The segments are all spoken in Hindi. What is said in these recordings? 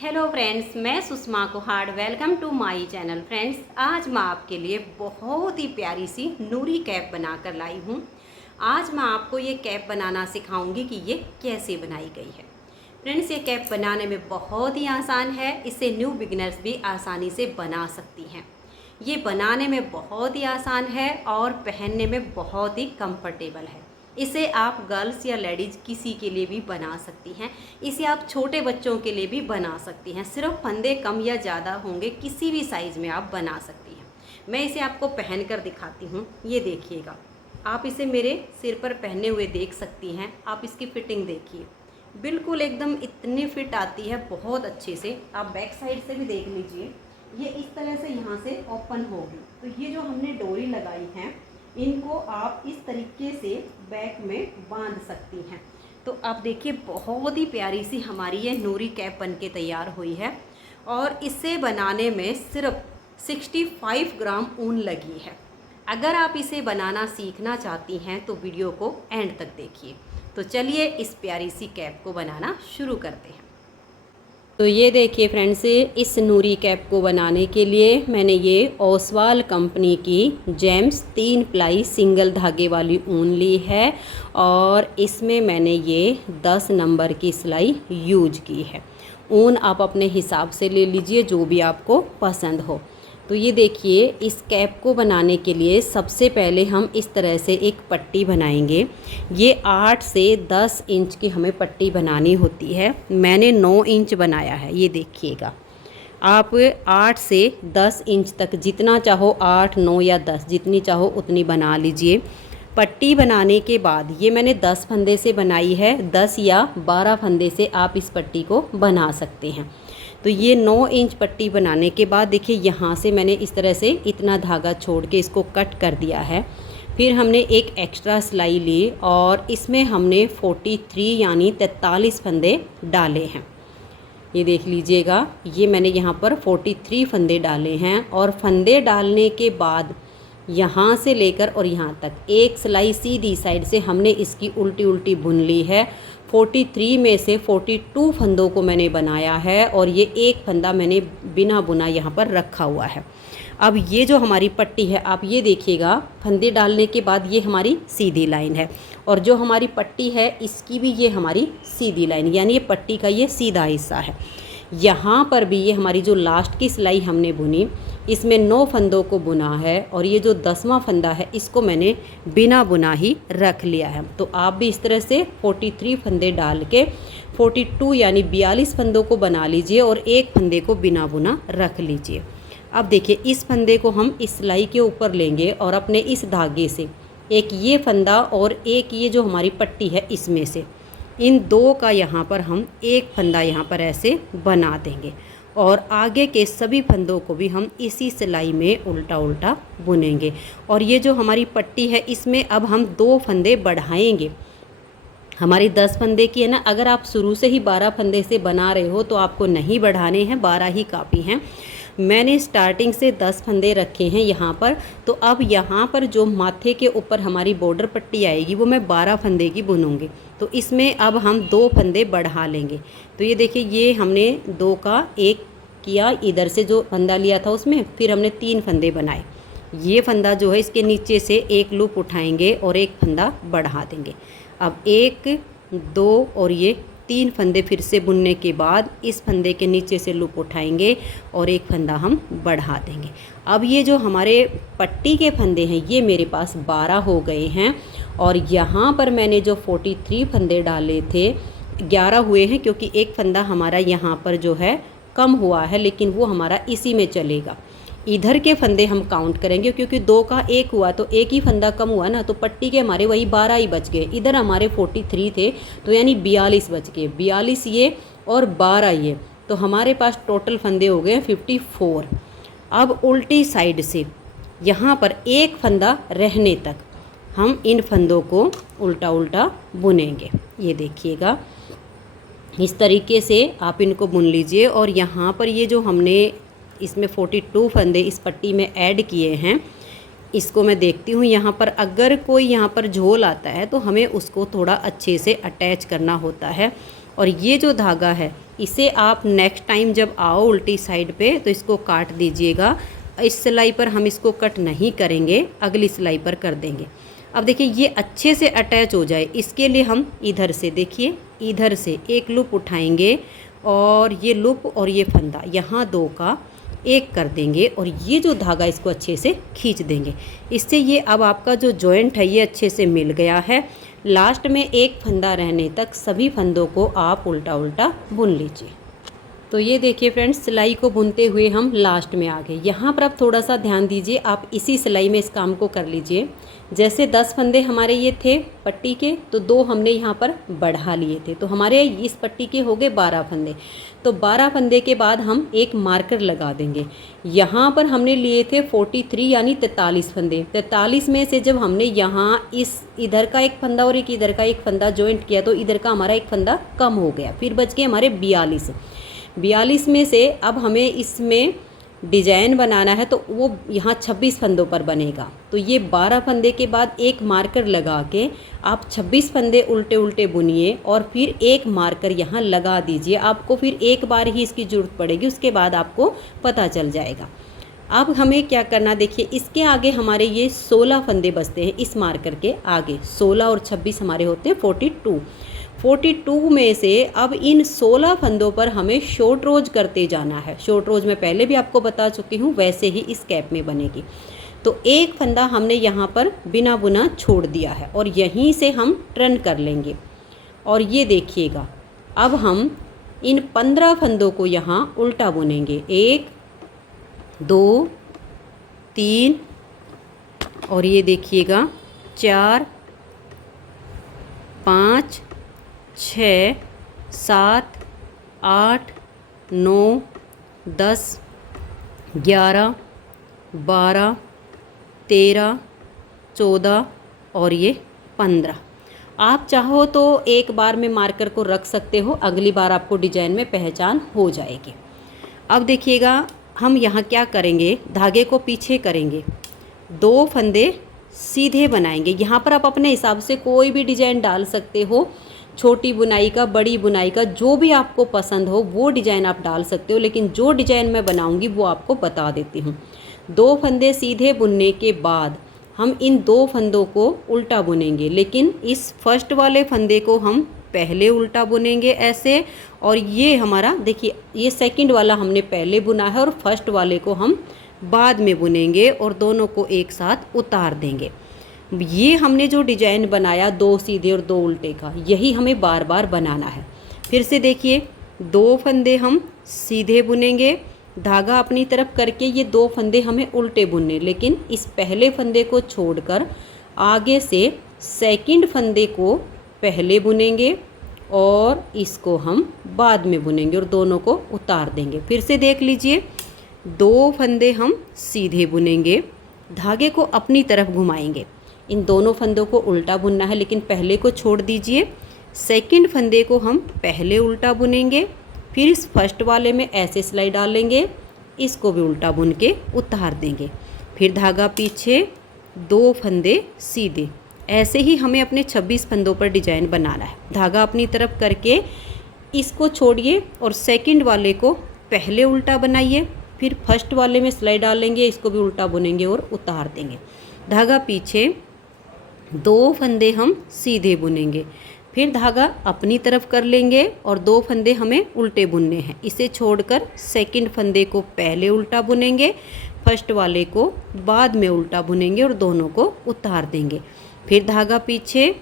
हेलो फ्रेंड्स, मैं Sushma Kuhar. Welcome to my channel. Friends, आज मैं आपके लिए बहुत ही प्यारी सी नूरी कैप बना कर लाई हूँ। आज मैं आपको ये कैप बनाना सिखाऊंगी कि ये कैसे बनाई गई है। फ्रेंड्स, ये कैप बनाने में बहुत ही आसान है। इसे न्यू बिगिनर्स भी आसानी से बना सकती हैं। ये बनाने में बहुत ही आसान है और पहनने में बहुत ही कंफर्टेबल है। इसे आप गर्ल्स या लेडीज़ किसी के लिए भी बना सकती हैं। इसे आप छोटे बच्चों के लिए भी बना सकती हैं। सिर्फ फंदे कम या ज़्यादा होंगे, किसी भी साइज़ में आप बना सकती हैं। मैं इसे आपको पहन कर दिखाती हूँ। ये देखिएगा, आप इसे मेरे सिर पर पहने हुए देख सकती हैं। आप इसकी फ़िटिंग देखिए, बिल्कुल एकदम इतनी फिट आती है बहुत अच्छे से। आप बैक साइड से भी देख लीजिए, ये इस तरह से यहाँ से ओपन होगी। तो ये जो हमने डोरी लगाई है, इनको आप इस तरीके से बैक में बांध सकती हैं। तो आप देखिए, बहुत ही प्यारी सी हमारी ये नूरी कैप बन के तैयार हुई है। और इसे बनाने में सिर्फ 65 ग्राम ऊन लगी है। अगर आप इसे बनाना सीखना चाहती हैं तो वीडियो को एंड तक देखिए। तो चलिए इस प्यारी सी कैप को बनाना शुरू करते हैं। तो ये देखिए फ्रेंड्स, इस नूरी कैप को बनाने के लिए मैंने ये ओसवाल कंपनी की जेम्स 3 प्लाई सिंगल धागे वाली ऊन ली है और इसमें मैंने ये 10 नंबर की सिलाई यूज की है। ऊन आप अपने हिसाब से ले लीजिए, जो भी आपको पसंद हो। तो ये देखिए, इस कैप को बनाने के लिए सबसे पहले हम इस तरह से एक पट्टी बनाएंगे। ये 8 से 10 इंच की हमें पट्टी बनानी होती है। मैंने 9 इंच बनाया है। ये देखिएगा, आप 8 से 10 इंच तक जितना चाहो, 8, 9 या 10 जितनी चाहो उतनी बना लीजिए। पट्टी बनाने के बाद ये मैंने 10 फंदे से बनाई है। 10 या 12 फंदे से आप इस पट्टी को बना सकते हैं। तो ये 9 इंच पट्टी बनाने के बाद देखिए, यहाँ से मैंने इस तरह से इतना धागा छोड़ के इसको कट कर दिया है। फिर हमने एक एक्स्ट्रा सिलाई ली और इसमें हमने 43 यानी 43 फंदे डाले हैं। ये देख लीजिएगा, ये मैंने यहाँ पर 43 फंदे डाले हैं। और फंदे डालने के बाद यहाँ से लेकर और यहाँ तक एक सिलाई सीधी साइड से हमने इसकी उल्टी उल्टी बुन ली है। 43 में से 42 फंदों को मैंने बनाया है और ये एक फंदा मैंने बिना बुना यहाँ पर रखा हुआ है। अब ये जो हमारी पट्टी है, आप ये देखिएगा, फंदे डालने के बाद ये हमारी सीधी लाइन है और जो हमारी पट्टी है इसकी भी ये हमारी सीधी लाइन, यानी ये पट्टी का ये सीधा हिस्सा है। यहाँ पर भी ये हमारी जो लास्ट की सिलाई हमने बुनी, इसमें 9 फंदों को बुना है और ये जो 10वां फंदा है इसको मैंने बिना बुना ही रख लिया है। तो आप भी इस तरह से 43 फंदे डाल के 42 यानी 42 फंदों को बना लीजिए और एक फंदे को बिना बुना रख लीजिए। अब देखिए, इस फंदे को हम इस सिलाई के ऊपर लेंगे और अपने इस धागे से एक ये फंदा और एक ये जो हमारी पट्टी है इसमें से इन दो का यहाँ पर हम एक फंदा यहाँ पर ऐसे बना देंगे और आगे के सभी फंदों को भी हम इसी सिलाई में उल्टा उल्टा बुनेंगे। और ये जो हमारी पट्टी है इसमें अब हम 2 फंदे बढ़ाएंगे। हमारी 10 फंदे की है ना, अगर आप शुरू से ही 12 फंदे से बना रहे हो तो आपको नहीं बढ़ाने हैं, 12 ही काफ़ी हैं। मैंने स्टार्टिंग से 10 फंदे रखे हैं यहाँ पर। तो अब यहाँ पर जो माथे के ऊपर हमारी बॉर्डर पट्टी आएगी वो मैं 12 फंदे की बुनूंगी। तो इसमें अब हम 2 फंदे बढ़ा लेंगे। तो ये देखिए, ये हमने 2 का 1 किया, इधर से जो फंदा लिया था उसमें फिर हमने 3 फंदे बनाए। ये फंदा जो है इसके नीचे से एक लूप उठाएंगे और एक फंदा बढ़ा देंगे। अब 1, 2 और ये 3 फंदे फिर से बुनने के बाद इस फंदे के नीचे से लूप उठाएंगे और एक फंदा हम बढ़ा देंगे। अब ये जो हमारे पट्टी के फंदे हैं ये मेरे पास 12 हो गए हैं और यहाँ पर मैंने जो 43 फंदे डाले थे 11 हुए हैं, क्योंकि एक फंदा हमारा यहाँ पर जो है कम हुआ है, लेकिन वो हमारा इसी में चलेगा। इधर के फंदे हम काउंट करेंगे क्योंकि 2 का 1 हुआ तो एक ही फंदा कम हुआ ना, तो पट्टी के हमारे वही 12 ही बच गए। इधर हमारे 43 थे तो यानी 42 बच गए। 42 ये और 12 ये, तो हमारे पास टोटल फंदे हो गए 54। अब उल्टी साइड से यहाँ पर एक फंदा रहने तक हम इन फंदों को उल्टा उल्टा बुनेंगे। ये देखिएगा, इस तरीके से आप इनको बुन लीजिए। और यहाँ पर ये जो हमने इसमें 42 फंदे इस पट्टी में ऐड किए हैं, इसको मैं देखती हूँ यहाँ पर अगर कोई यहाँ पर झोल आता है तो हमें उसको थोड़ा अच्छे से अटैच करना होता है। और ये जो धागा है इसे आप नेक्स्ट टाइम जब आओ उल्टी साइड पे तो इसको काट दीजिएगा। इस सिलाई पर हम इसको कट नहीं करेंगे, अगली सिलाई पर कर देंगे। अब देखिए ये अच्छे से अटैच हो जाए, इसके लिए हम इधर से देखिए, इधर से एक लूप उठाएंगे और ये लूप और ये फंदा यहाँ दो का एक कर देंगे और ये जो धागा इसको अच्छे से खींच देंगे। इससे ये अब आपका जो जॉइंट है ये अच्छे से मिल गया है। लास्ट में एक फंदा रहने तक सभी फंदों को आप उल्टा उल्टा बुन लीजिए। तो ये देखिए फ्रेंड्स, सिलाई को बुनते हुए हम लास्ट में आ गए। यहाँ पर आप थोड़ा सा ध्यान दीजिए, आप इसी सिलाई में इस काम को कर लीजिए। जैसे 10 फंदे हमारे ये थे पट्टी के, तो 2 हमने यहाँ पर बढ़ा लिए थे, तो हमारे इस पट्टी के हो गए 12 फंदे। तो 12 फंदे के बाद हम एक मार्कर लगा देंगे। यहाँ पर हमने लिए थे 43 यानी 43 फंदे। 43 में से जब हमने यहाँ इस इधर का एक फंदा और एक इधर का एक फंदा जॉइंट किया तो इधर का हमारा एक फंदा कम हो गया, फिर बच गए हमारे 42 में से अब हमें इसमें डिजाइन बनाना है तो वो यहाँ 26 फंदों पर बनेगा। तो ये 12 फंदे के बाद एक मार्कर लगा के आप 26 फंदे उल्टे उल्टे बुनिए और फिर एक मार्कर यहाँ लगा दीजिए। आपको फिर एक बार ही इसकी ज़रूरत पड़ेगी, उसके बाद आपको पता चल जाएगा। अब हमें क्या करना, देखिए इसके आगे हमारे ये 16 फंदे बचते हैं। इस मार्कर के आगे 16 और 26 हमारे होते हैं 42 में से अब इन 16 फंदों पर हमें शॉर्ट रोज करते जाना है। शॉर्ट रोज मैं पहले भी आपको बता चुकी हूँ, वैसे ही इस कैप में बनेगी। तो एक फंदा हमने यहाँ पर बिना बुना छोड़ दिया है और यहीं से हम टर्न कर लेंगे। और ये देखिएगा, अब हम इन 15 फंदों को यहाँ उल्टा बुनेंगे। 1 2 3 और ये देखिएगा 4 5 6 7 8 9 10 11 12 13 14 और ये 15। आप चाहो तो एक बार में मार्कर को रख सकते हो, अगली बार आपको डिजाइन में पहचान हो जाएगी। अब देखिएगा हम यहाँ क्या करेंगे, धागे को पीछे करेंगे, 2 फंदे सीधे बनाएंगे। यहाँ पर आप अपने हिसाब से कोई भी डिजाइन डाल सकते हो, छोटी बुनाई का, बड़ी बुनाई का, जो भी आपको पसंद हो वो डिजाइन आप डाल सकते हो, लेकिन जो डिजाइन मैं बनाऊंगी वो आपको बता देती हूँ। 2 फंदे सीधे बुनने के बाद हम इन 2 फंदों को उल्टा बुनेंगे, लेकिन इस फर्स्ट वाले फंदे को हम पहले उल्टा बुनेंगे ऐसे, और ये हमारा देखिए ये सेकंड वाला हमने पहले बुना है और फर्स्ट वाले को हम बाद में बुनेंगे और दोनों को एक साथ उतार देंगे। ये हमने जो डिजाइन बनाया 2 सीधे और 2 उल्टे का, यही हमें बार बार बनाना है। फिर से देखिए 2 फंदे हम सीधे बुनेंगे, धागा अपनी तरफ करके ये 2 फंदे हमें उल्टे बुनने, लेकिन इस पहले फंदे को छोड़कर आगे से सेकंड फंदे को पहले बुनेंगे और इसको हम बाद में बुनेंगे और दोनों को उतार देंगे। फिर से देख लीजिए, 2 फंदे हम सीधे बुनेंगे, धागे को अपनी तरफ घुमाएंगे, इन दोनों फंदों को उल्टा बुनना है लेकिन पहले को छोड़ दीजिए। सेकंड फंदे को हम पहले उल्टा बुनेंगे, फिर इस फर्स्ट वाले में ऐसे सिलाई डालेंगे, इसको भी उल्टा बुन के उतार देंगे। फिर धागा पीछे, 2 फंदे सीधे। ऐसे ही हमें अपने 26 फंदों पर डिजाइन बनाना है। धागा अपनी तरफ करके इसको छोड़िए और सेकंड वाले को पहले उल्टा बनाइए, फिर फर्स्ट वाले में सिलाई डालेंगे, इसको भी उल्टा बुनेंगे और उतार देंगे। धागा पीछे, 2 फंदे हम सीधे बुनेंगे, फिर धागा अपनी तरफ कर लेंगे और 2 फंदे हमें उल्टे बुनने हैं। इसे छोड़कर सेकंड फंदे को पहले उल्टा बुनेंगे, फर्स्ट वाले को बाद में उल्टा बुनेंगे और दोनों को उतार देंगे। फिर धागा पीछे,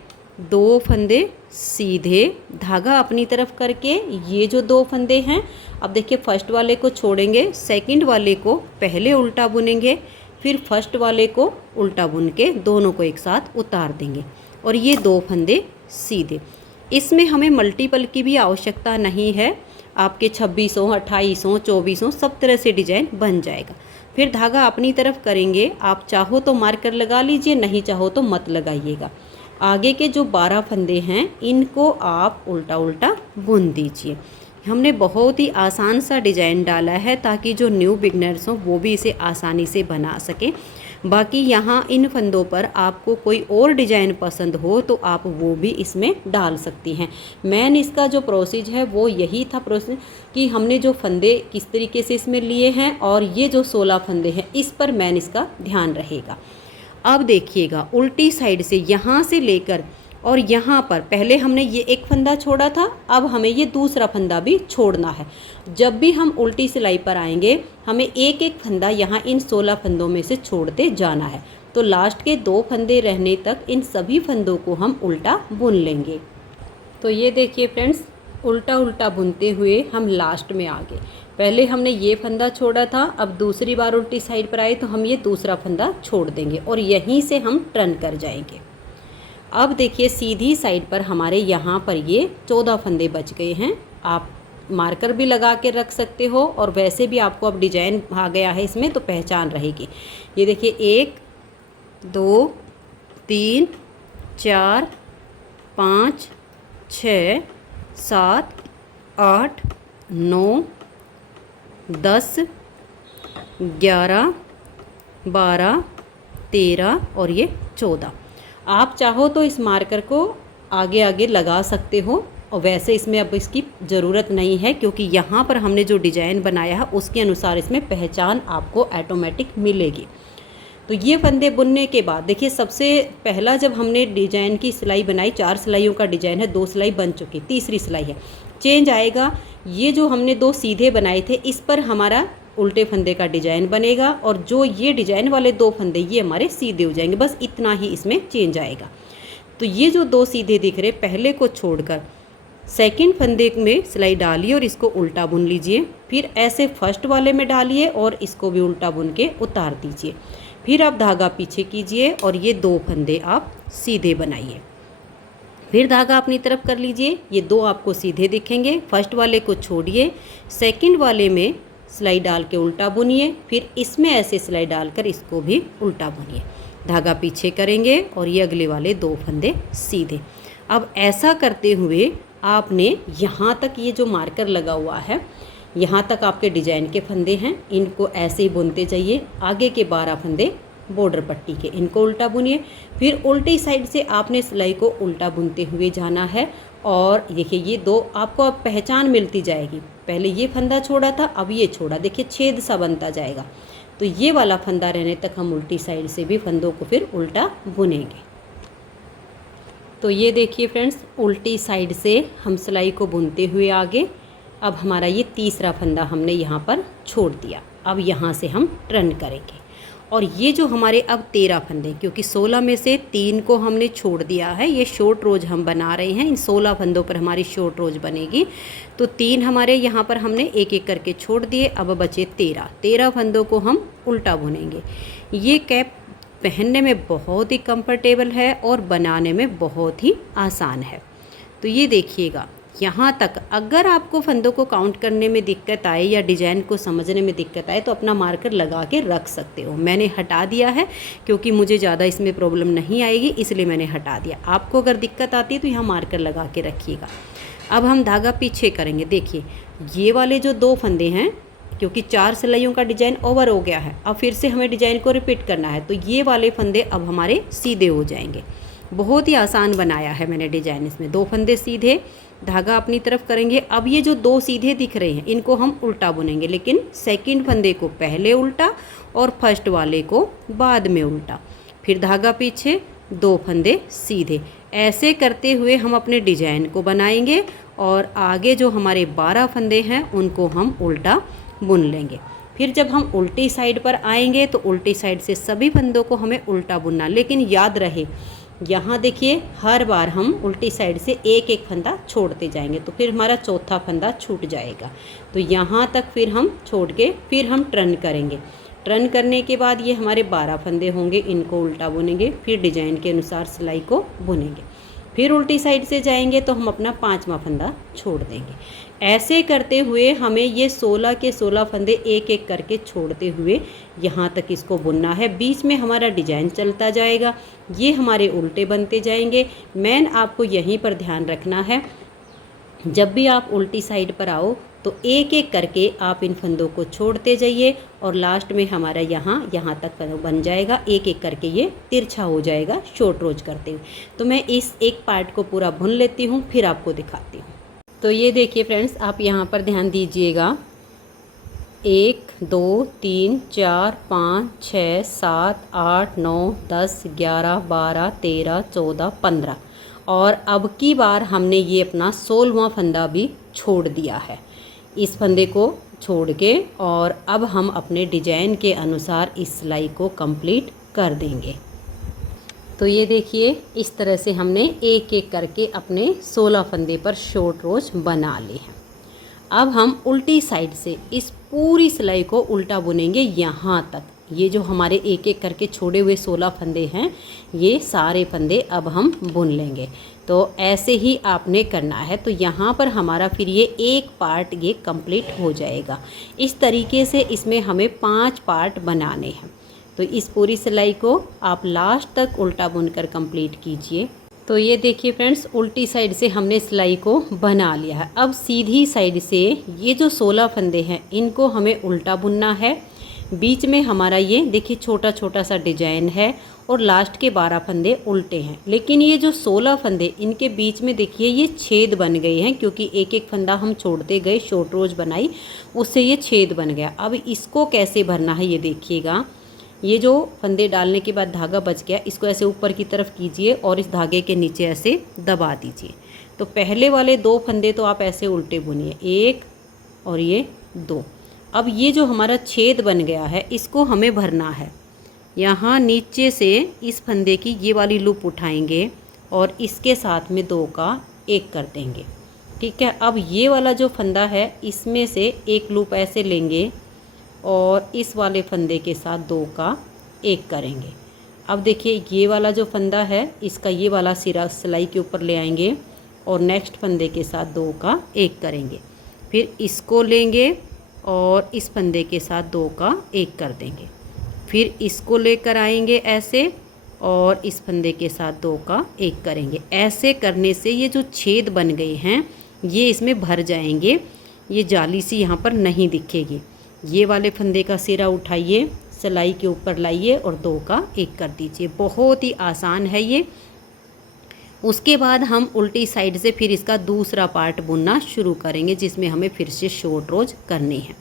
2 फंदे सीधे, धागा अपनी तरफ करके ये जो 2 फंदे हैं, अब देखिए फर्स्ट वाले को छोड़ेंगे, सेकंड वाले को पहले उल्टा बुनेंगे, फिर फर्स्ट वाले को उल्टा बुन के दोनों को एक साथ उतार देंगे और ये 2 फंदे सीधे। इसमें हमें मल्टीपल की भी आवश्यकता नहीं है, आपके 26 28 24 सब तरह से डिजाइन बन जाएगा। फिर धागा अपनी तरफ करेंगे, आप चाहो तो मार्कर लगा लीजिए, नहीं चाहो तो मत लगाइएगा। आगे के जो 12 फंदे हैं इनको आप उल्टा उल्टा बुन दीजिए। हमने बहुत ही आसान सा डिज़ाइन डाला है ताकि जो न्यू बिगनर्स हों वो भी इसे आसानी से बना सकें। बाकी यहाँ इन फंदों पर आपको कोई और डिजाइन पसंद हो तो आप वो भी इसमें डाल सकती हैं। मेन इसका जो प्रोसेस है वो यही था प्रोसेस कि हमने जो फंदे किस तरीके से इसमें लिए हैं और ये जो 16 फंदे हैं इस पर मेन इसका ध्यान रहेगा। अब देखिएगा उल्टी साइड से यहाँ से लेकर और यहाँ पर पहले हमने ये एक फंदा छोड़ा था, अब हमें ये दूसरा फंदा भी छोड़ना है। जब भी हम उल्टी सिलाई पर आएंगे हमें एक एक फंदा यहाँ इन 16 फंदों में से छोड़ते जाना है। तो लास्ट के 2 फंदे रहने तक इन सभी फंदों को हम उल्टा बुन लेंगे। तो ये देखिए फ्रेंड्स, उल्टा उल्टा बुनते हुए हम लास्ट में आ गए। पहले हमने ये फंदा छोड़ा था, अब दूसरी बार उल्टी साइड पर आए तो हम ये दूसरा फंदा छोड़ देंगे और यहीं से हम टर्न कर जाएंगे। अब देखिए सीधी साइड पर हमारे यहाँ पर ये 14 फंदे बच गए हैं। आप मार्कर भी लगा के रख सकते हो और वैसे भी आपको अब डिजाइन आ गया है इसमें तो पहचान रहेगी। ये देखिए 1 2 3 4 5 6 7 8 9 10 11 12 13 और ये 14। आप चाहो तो इस मार्कर को आगे आगे लगा सकते हो और वैसे इसमें अब इसकी ज़रूरत नहीं है क्योंकि यहाँ पर हमने जो डिज़ाइन बनाया है उसके अनुसार इसमें पहचान आपको ऑटोमेटिक मिलेगी। तो ये फंदे बुनने के बाद देखिए सबसे पहला जब हमने डिज़ाइन की सिलाई बनाई 4 सिलाइयों का डिज़ाइन है, 2 सिलाई बन चुकी, तीसरी सिलाई है। चेंज आएगा, ये जो हमने 2 सीधे बनाए थे इस पर हमारा उल्टे फंदे का डिजाइन बनेगा और जो ये डिजाइन वाले 2 फंदे ये हमारे सीधे हो जाएंगे। बस इतना ही इसमें चेंज आएगा। तो ये जो 2 सीधे दिख रहे पहले को छोड़कर सेकंड फंदे में सिलाई डालिए और इसको उल्टा बुन लीजिए। फिर ऐसे फर्स्ट वाले में डालिए और इसको भी उल्टा बुन के उतार दीजिए। फिर आप धागा पीछे कीजिए और ये 2 फंदे आप सीधे बनाइए। फिर धागा अपनी तरफ कर लीजिए, ये 2 आपको सीधे दिखेंगे। फर्स्ट वाले को छोड़िए, सेकंड वाले में सिलाई डाल के उल्टा बुनिए, फिर इसमें ऐसे सिलाई डालकर इसको भी उल्टा बुनिए। धागा पीछे करेंगे और ये अगले वाले 2 फंदे सीधे। अब ऐसा करते हुए आपने यहाँ तक ये जो मार्कर लगा हुआ है यहाँ तक आपके डिजाइन के फंदे हैं, इनको ऐसे ही बुनते जाइए। आगे के 12 फंदे बॉर्डर पट्टी के, इनको उल्टा बुनिए। फिर उल्टी साइड से आपने सिलाई को उल्टा बुनते हुए जाना है और देखिए ये 2 आपको अब पहचान मिलती जाएगी। पहले ये फंदा छोड़ा था, अब ये छोड़ा, देखिए छेद सा बनता जाएगा। तो ये वाला फंदा रहने तक हम उल्टी साइड से भी फंदों को फिर उल्टा बुनेंगे। तो ये देखिए फ्रेंड्स, उल्टी साइड से हम सिलाई को बुनते हुए आगे। अब हमारा ये तीसरा फंदा हमने यहाँ पर छोड़ दिया। अब यहाँ से हम टर्न करेंगे और ये जो हमारे अब 13 फंदे, क्योंकि 16 में से 3 को हमने छोड़ दिया है, ये शॉर्ट रोज हम बना रहे हैं। इन 16 फंदों पर हमारी शॉर्ट रोज बनेगी। तो 3 हमारे यहाँ पर हमने एक एक करके छोड़ दिए। अब बचे 13 फंदों को हम उल्टा बुनेंगे। ये कैप पहनने में बहुत ही कंफर्टेबल है और बनाने में बहुत ही आसान है। तो ये देखिएगा यहाँ तक। अगर आपको फंदों को काउंट करने में दिक्कत आए या डिज़ाइन को समझने में दिक्कत आए तो अपना मार्कर लगा के रख सकते हो। मैंने हटा दिया है क्योंकि मुझे ज़्यादा इसमें प्रॉब्लम नहीं आएगी, इसलिए मैंने हटा दिया। आपको अगर दिक्कत आती है तो यहाँ मार्कर लगा के रखिएगा। अब हम धागा पीछे करेंगे। देखिए ये वाले जो 2 फंदे हैं, क्योंकि 4 सिलाइयों का डिज़ाइन ओवर हो गया है, अब फिर से हमें डिज़ाइन को रिपीट करना है। तो ये वाले फंदे अब हमारे सीधे हो जाएंगे। बहुत ही आसान बनाया है मैंने डिज़ाइन। इसमें 2 फंदे सीधे, धागा अपनी तरफ करेंगे। अब ये जो 2 सीधे दिख रहे हैं इनको हम उल्टा बुनेंगे, लेकिन सेकंड फंदे को पहले उल्टा और फर्स्ट वाले को बाद में उल्टा। फिर धागा पीछे, 2 फंदे सीधे। ऐसे करते हुए हम अपने डिज़ाइन को बनाएंगे और आगे जो हमारे 12 फंदे हैं उनको हम उल्टा बुन लेंगे। फिर जब हम उल्टी साइड पर आएंगे तो उल्टी साइड से सभी फंदों को हमें उल्टा बुनना। लेकिन याद रहे यहाँ देखिए हर बार हम उल्टी साइड से एक एक फंदा छोड़ते जाएंगे, तो फिर हमारा चौथा फंदा छूट जाएगा। तो यहाँ तक फिर हम छोड़ के फिर हम टर्न करेंगे। टर्न करने के बाद ये हमारे 12 फंदे होंगे, इनको उल्टा बुनेंगे। फिर डिजाइन के अनुसार सिलाई को बुनेंगे। फिर उल्टी साइड से जाएंगे तो हम अपना 5वां फंदा छोड़ देंगे। ऐसे करते हुए हमें ये 16 के 16 फंदे एक एक करके छोड़ते हुए यहाँ तक इसको बुनना है। बीच में हमारा डिजाइन चलता जाएगा, ये हमारे उल्टे बनते जाएंगे। मेन आपको यहीं पर ध्यान रखना है, जब भी आप उल्टी साइड पर आओ तो तो एक एक करके आप इन फंदों को छोड़ते जाइए और लास्ट में हमारा यहाँ तक बन जाएगा। एक एक करके ये तिरछा हो जाएगा शॉर्ट रोज करते हुए। तो मैं इस एक पार्ट को पूरा भून लेती हूँ, फिर आपको दिखाती हूँ। तो ये देखिए फ्रेंड्स, आप यहाँ पर ध्यान दीजिएगा, 1 2 3 4 5 6 7 8 9 10 11 12 13 14 15 और अब की बार हमने ये अपना 16वां फंदा भी छोड़ दिया है। इस फंदे को छोड़ के और अब हम अपने डिजाइन के अनुसार इस सिलाई को कंप्लीट कर देंगे। तो ये देखिए, इस तरह से हमने एक एक करके अपने 16 फंदे पर शॉर्ट रोज बना लिए हैं। अब हम उल्टी साइड से इस पूरी सिलाई को उल्टा बुनेंगे यहाँ तक। ये जो हमारे एक एक करके छोड़े हुए 16 फंदे हैं, ये सारे फंदे अब हम बुन लेंगे। तो ऐसे ही आपने करना है। तो यहाँ पर हमारा फिर ये एक पार्ट ये कंप्लीट हो जाएगा। इस तरीके से इसमें हमें 5 पार्ट बनाने हैं। तो इस पूरी सिलाई को आप लास्ट तक उल्टा बुनकर कंप्लीट कीजिए। तो ये देखिए फ्रेंड्स, उल्टी साइड से हमने सिलाई को बना लिया है। अब सीधी साइड से ये जो 16 फंदे हैं इनको हमें उल्टा बुनना है। बीच में हमारा ये देखिए छोटा छोटा सा डिजाइन है और लास्ट के 12 फंदे उल्टे हैं। लेकिन ये जो 16 फंदे इनके बीच में देखिए ये छेद बन गए हैं, क्योंकि एक एक फंदा हम छोड़ते गए, शॉर्ट रोज बनाई, उससे ये छेद बन गया। अब इसको कैसे भरना है ये देखिएगा। ये जो फंदे डालने के बाद धागा बच गया, इसको ऐसे ऊपर की तरफ कीजिए और इस धागे के नीचे ऐसे दबा दीजिए। तो पहले वाले 2 फंदे तो आप ऐसे उल्टे बुनिए, 1 और ये 2। अब ये जो हमारा छेद बन गया है इसको हमें भरना है। यहाँ नीचे से इस फंदे की ये वाली लूप उठाएंगे और इसके साथ में 2 का 1 कर देंगे। ठीक है। अब ये वाला जो फंदा है इसमें से एक लूप ऐसे लेंगे और इस वाले फंदे के साथ 2 का 1 करेंगे। अब देखिए ये वाला जो फंदा है इसका ये वाला सिरा सिलाई के ऊपर ले आएंगे और नेक्स्ट फंदे के साथ 2 का 1 करेंगे। फिर इसको लेंगे और इस फंदे के साथ 2 का 1 कर देंगे। फिर इसको लेकर आएंगे ऐसे और इस फंदे के साथ 2 का 1 करेंगे। ऐसे करने से ये जो छेद बन गए हैं ये इसमें भर जाएंगे। ये जाली सी यहाँ पर नहीं दिखेगी। ये वाले फंदे का सिरा उठाइए, सिलाई के ऊपर लाइए और 2 का 1 कर दीजिए। बहुत ही आसान है ये। उसके बाद हम उल्टी साइड से फिर इसका दूसरा पार्ट बुनना शुरू करेंगे, जिसमें हमें फिर से शॉर्ट रोज करनी है।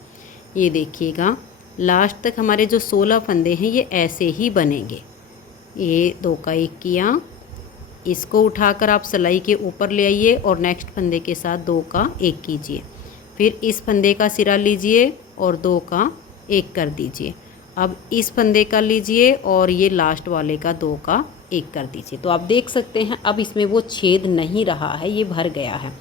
ये देखिएगा, लास्ट तक हमारे जो 16 फंदे हैं ये ऐसे ही बनेंगे। ये 2 का 1 किया, इसको उठाकर आप सिलाई के ऊपर ले आइए और नेक्स्ट फंदे के साथ 2 का 1 कीजिए। फिर इस फंदे का सिरा लीजिए और 2 का 1 कर दीजिए। अब इस फंदे का लीजिए और ये लास्ट वाले का 2 का 1 कर दीजिए। तो आप देख सकते हैं अब इसमें वो छेद नहीं रहा है, ये भर गया है।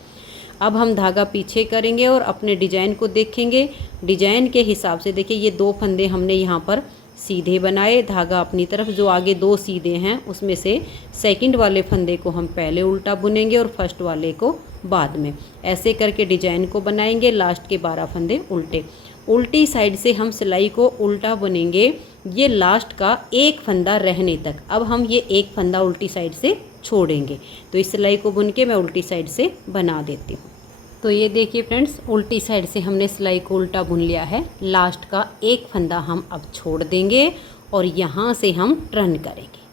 अब हम धागा पीछे करेंगे और अपने डिजाइन को देखेंगे। डिजाइन के हिसाब से देखिए ये 2 फंदे हमने यहाँ पर सीधे बनाए, धागा अपनी तरफ, जो आगे 2 सीधे हैं उसमें से सेकंड वाले फंदे को हम पहले उल्टा बुनेंगे और फर्स्ट वाले को बाद में। ऐसे करके डिजाइन को बनाएंगे। लास्ट के 12 फंदे उल्टे। उल्टी साइड से हम सिलाई को उल्टा बुनेंगे ये लास्ट का 1 फंदा रहने तक। अब हम ये 1 फंदा उल्टी साइड से छोड़ेंगे। तो इस सिलाई को बुन के मैं उल्टी साइड से बना देती हूँ। तो ये देखिए फ्रेंड्स, उल्टी साइड से हमने सिलाई को उल्टा बुन लिया है। लास्ट का 1 फंदा हम अब छोड़ देंगे और यहाँ से हम टर्न करेंगे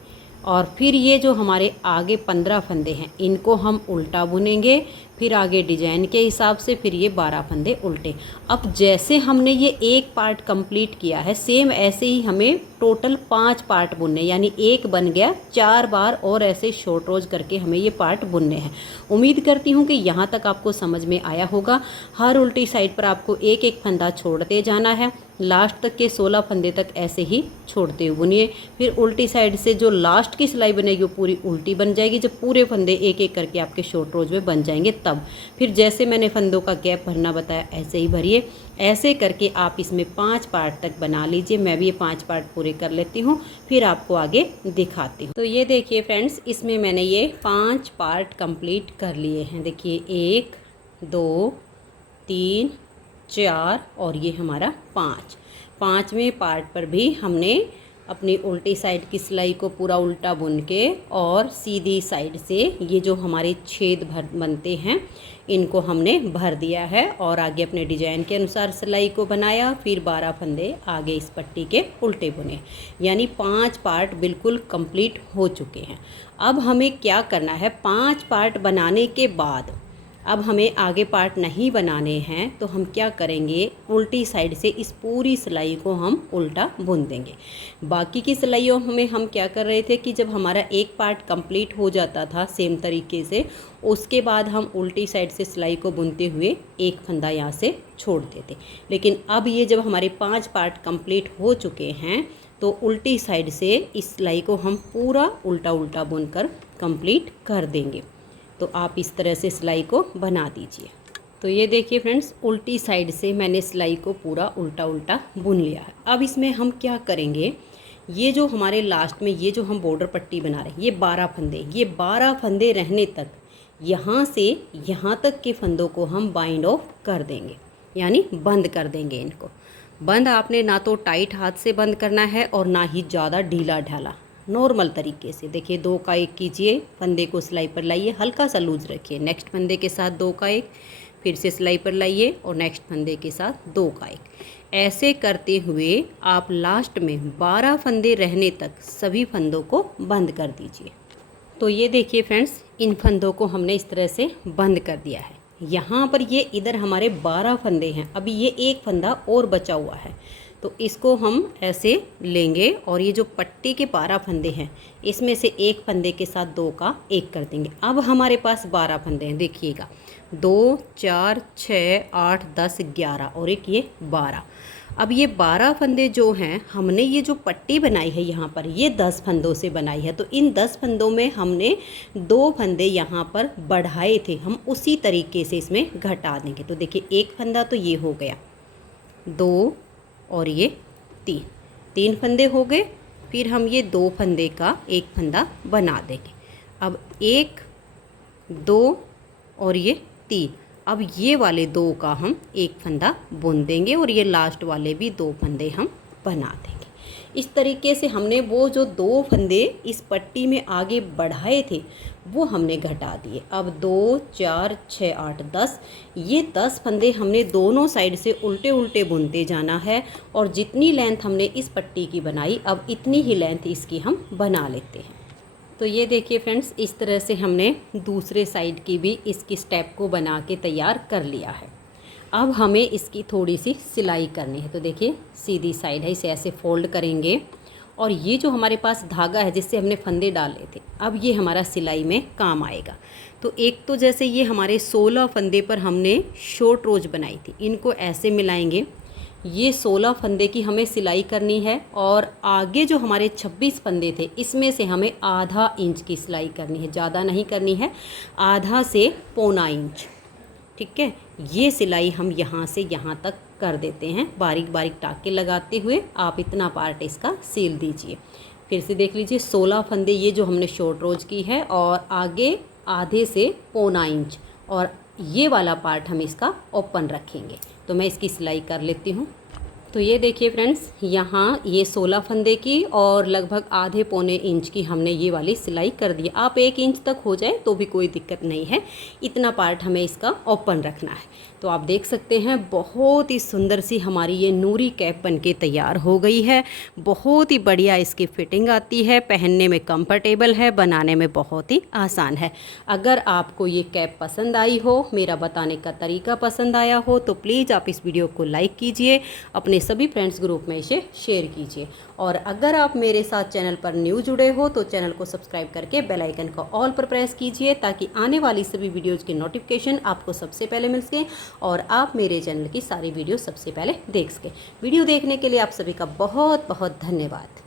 और फिर ये जो हमारे आगे 15 फंदे हैं इनको हम उल्टा बुनेंगे। फिर आगे डिजाइन के हिसाब से फिर ये 12 फंदे उल्टे। अब जैसे हमने ये 1 पार्ट कंप्लीट किया है, सेम ऐसे ही हमें टोटल 5 पार्ट बुनने, यानी 1 बन गया, 4 बार और ऐसे शॉर्ट रोज करके हमें ये पार्ट बुनने हैं। उम्मीद करती हूँ कि यहाँ तक आपको समझ में आया होगा। हर उल्टी साइड पर आपको 1-1 फंदा छोड़ते जाना है। लास्ट तक के 16 फंदे तक ऐसे ही छोड़ते हुए बुनिए। फिर उल्टी साइड से जो लास्ट की सिलाई बनेगी वो पूरी उल्टी बन जाएगी। जब पूरे फंदे 1-1 करके आपके शॉर्ट रोज में बन जाएंगे तब फिर जैसे मैंने फंदों का गैप भरना बताया ऐसे ही भरिए। ऐसे करके आप इसमें 5 पार्ट तक बना लीजिए। मैं भी ये 5 पार्ट पूरे कर लेती हूँ, फिर आपको आगे दिखाती हूँ। तो ये देखिए फ्रेंड्स, इसमें मैंने ये 5 पार्ट कंप्लीट कर लिए हैं। देखिए 1 2 3 4 और ये हमारा 5। 5वें पार्ट पर भी हमने अपनी उल्टी साइड की सिलाई को पूरा उल्टा बुन के और सीधी साइड से ये जो हमारे छेद बनते हैं इनको हमने भर दिया है और आगे अपने डिजाइन के अनुसार सिलाई को बनाया। फिर 12 फंदे आगे इस पट्टी के उल्टे बुने, यानी 5 पार्ट बिल्कुल कंप्लीट हो चुके हैं। अब हमें क्या करना है, 5 पार्ट बनाने के बाद अब हमें आगे पार्ट नहीं बनाने हैं, तो हम क्या करेंगे, उल्टी साइड से इस पूरी सिलाई को हम उल्टा बुन देंगे। बाकी की सिलाइयों में हम क्या कर रहे थे कि जब हमारा एक पार्ट कंप्लीट हो जाता था सेम तरीके से, उसके बाद हम उल्टी साइड से सिलाई को बुनते हुए एक फंदा यहाँ से छोड़ देते। लेकिन अब ये जब हमारे 5 पार्ट कंप्लीट हो चुके हैं तो उल्टी साइड से इस सिलाई को हम पूरा उल्टा उल्टा बुनकर कंप्लीट कर देंगे। तो आप इस तरह से सिलाई को बना दीजिए। तो ये देखिए फ्रेंड्स, उल्टी साइड से मैंने सिलाई को पूरा उल्टा उल्टा बुन लिया है। अब इसमें हम क्या करेंगे, ये जो हमारे लास्ट में ये जो हम बॉर्डर पट्टी बना रहे हैं, ये 12 फंदे, ये 12 फंदे रहने तक यहाँ से यहाँ तक के फंदों को हम बाइंड ऑफ कर देंगे, यानी बंद कर देंगे इनको। बंद आपने ना तो टाइट हाथ से बंद करना है और ना ही ज़्यादा ढीला ढाला, नॉर्मल तरीके से। देखिए 2 का 1 कीजिए, फंदे को सिलाई पर लाइए, हल्का सा लूज रखिए, नेक्स्ट फंदे के साथ 2 का 1, फिर से सिलाई पर लाइए और नेक्स्ट फंदे के साथ 2 का 1। ऐसे करते हुए आप लास्ट में 12 फंदे रहने तक सभी फंदों को बंद कर दीजिए। तो ये देखिए फ्रेंड्स, इन फंदों को हमने इस तरह से बंद कर दिया है। यहाँ पर ये इधर हमारे 12 फंदे हैं, अभी ये एक फंदा और बचा हुआ है, तो इसको हम ऐसे लेंगे और ये जो पट्टी के 12 फंदे हैं इसमें से एक फंदे के साथ 2 का 1 कर देंगे। अब हमारे पास 12 फंदे हैं, देखिएगा 2 4 6 8 10 11 और एक ये 12। अब ये 12 फंदे जो हैं, हमने ये जो पट्टी बनाई है यहाँ पर ये 10 फंदों से बनाई है, तो इन 10 फंदों में हमने 2 फंदे यहाँ पर बढ़ाए थे, हम उसी तरीके से इसमें घटा देंगे। तो देखिए एक फंदा तो ये हो गया, 2 और ये 3 फंदे हो गए। फिर हम ये 2 फंदे का एक फंदा बना देंगे। अब 1 2 और ये 3, अब ये वाले 2 का हम एक फंदा बुन देंगे और ये लास्ट वाले भी 2 फंदे हम बना देंगे। इस तरीके से हमने वो जो 2 फंदे इस पट्टी में आगे बढ़ाए थे वो हमने घटा दिए। अब 2 4 6 8 10, ये 10 फंदे हमने दोनों साइड से उल्टे उल्टे बुनते जाना है और जितनी लेंथ हमने इस पट्टी की बनाई अब इतनी ही लेंथ इसकी हम बना लेते हैं। तो ये देखिए फ्रेंड्स, इस तरह से हमने दूसरे साइड की भी इसकी स्टेप को बना के तैयार कर लिया है। अब हमें इसकी थोड़ी सी सिलाई करनी है। तो देखिए सीधी साइड है, इसे ऐसे फोल्ड करेंगे और ये जो हमारे पास धागा है जिससे हमने फंदे डाले थे, अब ये हमारा सिलाई में काम आएगा। तो एक तो जैसे ये हमारे 16 फंदे पर हमने शॉर्ट रोज बनाई थी, इनको ऐसे मिलाएंगे। ये 16 फंदे की हमें सिलाई करनी है और आगे जो हमारे 26 फंदे थे इसमें से हमें आधा इंच की सिलाई करनी है, ज़्यादा नहीं करनी है, आधा से पौना इंच। ठीक है, ये सिलाई हम यहाँ से यहाँ तक कर देते हैं, बारीक बारीक टाके लगाते हुए आप इतना पार्ट इसका सिल दीजिए। फिर से देख लीजिए 16 फंदे ये जो हमने शॉर्ट रोज की है और आगे आधे से पौना इंच और ये वाला पार्ट हम इसका ओपन रखेंगे। तो मैं इसकी सिलाई कर लेती हूँ। तो ये देखिए फ्रेंड्स, यहाँ ये 16 फंदे की और लगभग आधे पौने इंच की हमने ये वाली सिलाई कर दी। आप 1 इंच तक हो जाए तो भी कोई दिक्कत नहीं है, इतना पार्ट हमें इसका ओपन रखना है। तो आप देख सकते हैं बहुत ही सुंदर सी हमारी ये नूरी कैप बनके तैयार हो गई है। बहुत ही बढ़िया इसकी फिटिंग आती है, पहनने में कंफर्टेबल है, बनाने में बहुत ही आसान है। अगर आपको ये कैप पसंद आई हो, मेरा बताने का तरीका पसंद आया हो, तो प्लीज़ आप इस वीडियो को लाइक कीजिए, अपने सभी फ्रेंड्स ग्रुप में इसे शेयर कीजिए। और अगर आप मेरे साथ चैनल पर न्यू जुड़े हो तो चैनल को सब्सक्राइब करके बेल आइकन को ऑल पर प्रेस कीजिए ताकि आने वाली सभी वीडियोज़ की नोटिफिकेशन आपको सबसे पहले मिल सके और आप मेरे चैनल की सारी वीडियो सबसे पहले देख सकें। वीडियो देखने के लिए आप सभी का बहुत बहुत धन्यवाद।